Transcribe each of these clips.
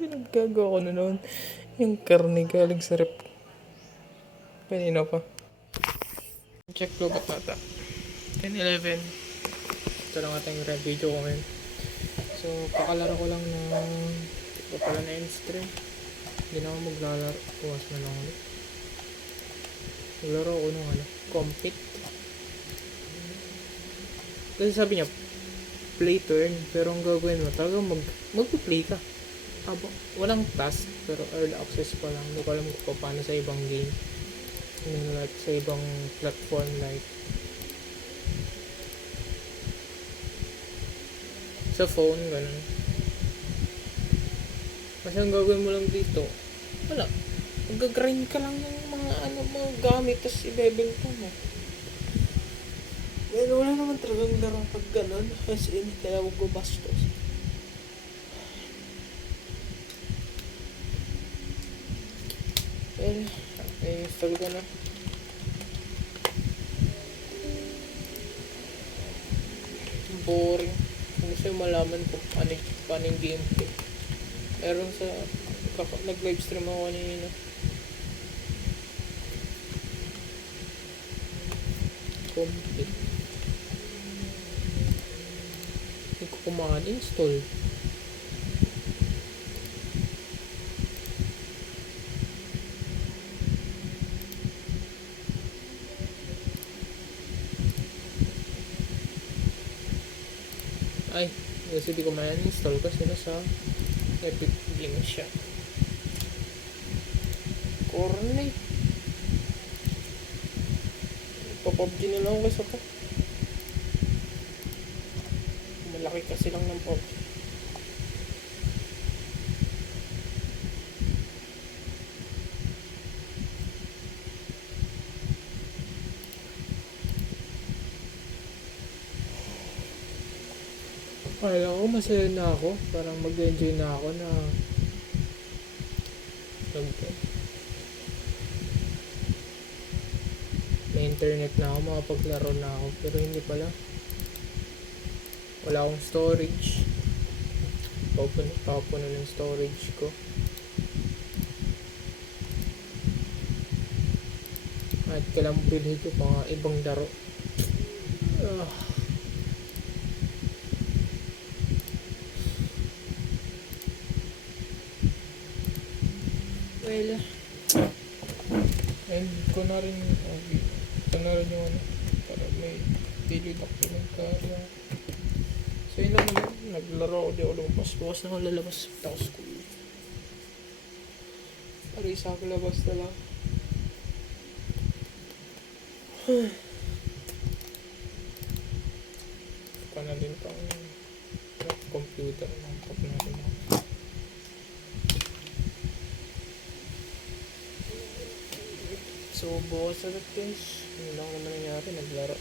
Pinagkagawa ko na noon. Yung karne galing sa rep. Kanina pa. Check lobat nata. 10:11. Ito lang ating red video ko ngayon. So, pakalaro ko lang na ito pala na in-stream. Hindi na ako maglalaro. Puwas na lang ulit. Maglaro ko ng compete. Kasi sabi niya, play to earn. Pero ang gagawin mo, talaga mag-play ka. Walang task, pero early access pa lang. Hindi ko alam kung paano sa ibang game. Like, sa ibang platform like sa phone, ganun. Kasi ang gagawin mo lang dito, wala. Mag-grind ka lang ng mga gamit, tapos ibebenta mo. Well, wala naman talagang laro pag ganun. As in, kaya huwag gubastos. Well, install ko na. Boring. Kung gusto yung malaman kung paano yung gameplay. Meron sa nag-livestream ako kanina. Complete. Hindi ko kumaan-install. Ay, kasi di ko ma-install kasi nasa Epic Games siya. Corny. Pa-PUBG na lang ako kasi pa. Malaki kasi lang ng PUBG. Kala ko masaya na ako. Parang mag-enjoy na ako na may internet na ako, makapaglaro na ako. Pero hindi pala. Wala akong storage. Papuno ng storage ko. At kailangan bilhin ko pa nga ibang laro. Well, and ko na rin ito na rin yung para may daily documentary. So yun lang naman, naglaro ako, di ako lumabas. Bukas na ako lalabas sa school. Para isa ako labas na lang. Pa na din pang computer ng pag natin ako. So, bukas na guys. Yun lang naman nangyari. Naglaro,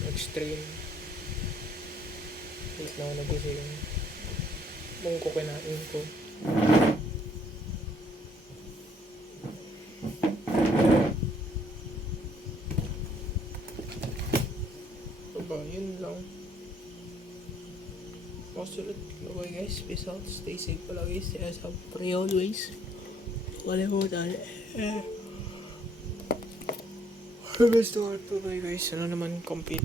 nag-stream. Wait lang ako nagising. Mungko kinain ko. Yun lang. Masulit. Okay guys. Peace out. Stay safe palagi. Stay as up. Pray always. Kalimutan. Gusto ko ito guys. Ano naman compete.